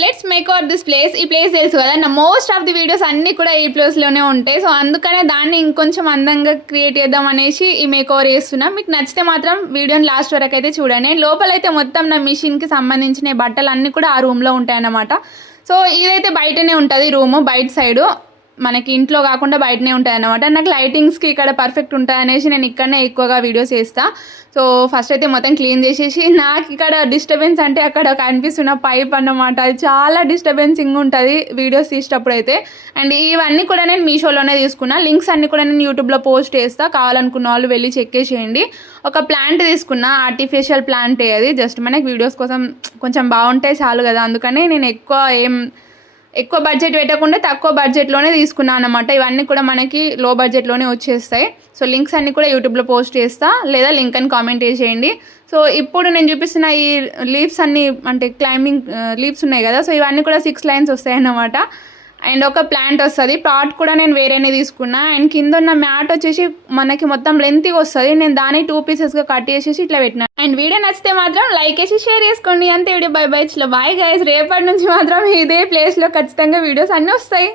Let's make over this place. ఈ place తెలుసు కదా, నా మోస్ట్ ఆఫ్ ది వీడియోస్ అన్నీ కూడా ఈ ప్లేస్లోనే ఉంటాయి. సో అందుకనే దాన్ని ఇంకొంచెం అందంగా క్రియేట్ చేద్దాం అనేసి ఈ మేక్ ఓవర్ చేస్తున్నా. మీకు నచ్చితే మాత్రం వీడియోని లాస్ట్ వరకు అయితే చూడండి. లోపలైతే మొత్తం నా మిషన్కి సంబంధించిన బట్టలు అన్నీ కూడా ఆ రూమ్లో ఉంటాయన్నమాట. సో ఇదైతే బయటనే ఉంటుంది రూము, బయట సైడు మనకి ఇంట్లో కాకుండా బయటనే ఉంటాయి అన్నమాట. నాకు లైటింగ్స్కి ఇక్కడ పర్ఫెక్ట్ ఉంటాయి అనేసి నేను ఇక్కడనే ఎక్కువగా వీడియోస్ చేస్తా. సో ఫస్ట్ అయితే మొత్తం క్లీన్ చేసేసి, నాకు ఇక్కడ డిస్టర్బెన్స్ అంటే అక్కడ కనిపిస్తున్న పైప్ అన్నమాట, అది చాలా డిస్టర్బెన్సింగ్ ఉంటుంది వీడియోస్ తీసేటప్పుడు అయితే. అండ్ ఇవన్నీ కూడా నేను మీషోలోనే తీసుకున్నా. లింక్స్ అన్నీ కూడా నేను యూట్యూబ్లో పోస్ట్ చేస్తా, కావాలనుకున్న వాళ్ళు వెళ్ళి చెక్ చేయండి. ఒక ప్లాంట్ తీసుకున్నా, ఆర్టిఫిషియల్ ప్లాంటే అది, జస్ట్ మనకి వీడియోస్ కోసం కొంచెం బాగుంటే చాలు కదా, అందుకని నేను ఎక్కువ బడ్జెట్ పెట్టకుండా తక్కువ బడ్జెట్లోనే తీసుకున్నాను అనమాట. ఇవన్నీ కూడా మనకి లో బడ్జెట్లోనే వచ్చేస్తాయి. సో లింక్స్ అన్నీ కూడా యూట్యూబ్లో పోస్ట్ చేస్తా, లేదా లింక్ అని కామెంట్ చేసేయండి. సో ఇప్పుడు నేను చూపిస్తున్న ఈ లీవ్స్ అన్నీ అంటే క్లైంబింగ్ లీవ్స్ ఉన్నాయి కదా, సో ఇవన్నీ కూడా 6 లైన్స్ వస్తాయి అన్నమాట. అండ్ ఒక ప్లాంట్ వస్తుంది. పాట్ కూడా నేను వేరేనే తీసుకున్నా. అండ్ కింద ఉన్న మ్యాట్ వచ్చేసి మనకి మొత్తం లెంత్గా వస్తుంది. నేను దాన్ని 2 పీసెస్గా కట్ చేసేసి ఇట్లా పెట్టినా. అండ్ వీడియో నచ్చితే మాత్రం లైక్ వేసి షేర్ చేసుకోండి. అంతే video. Bye bye. Bye guys. రేపటి నుంచి మాత్రం ఇదే ప్లేస్లో ఖచ్చితంగా వీడియోస్ అన్నీ వస్తాయి.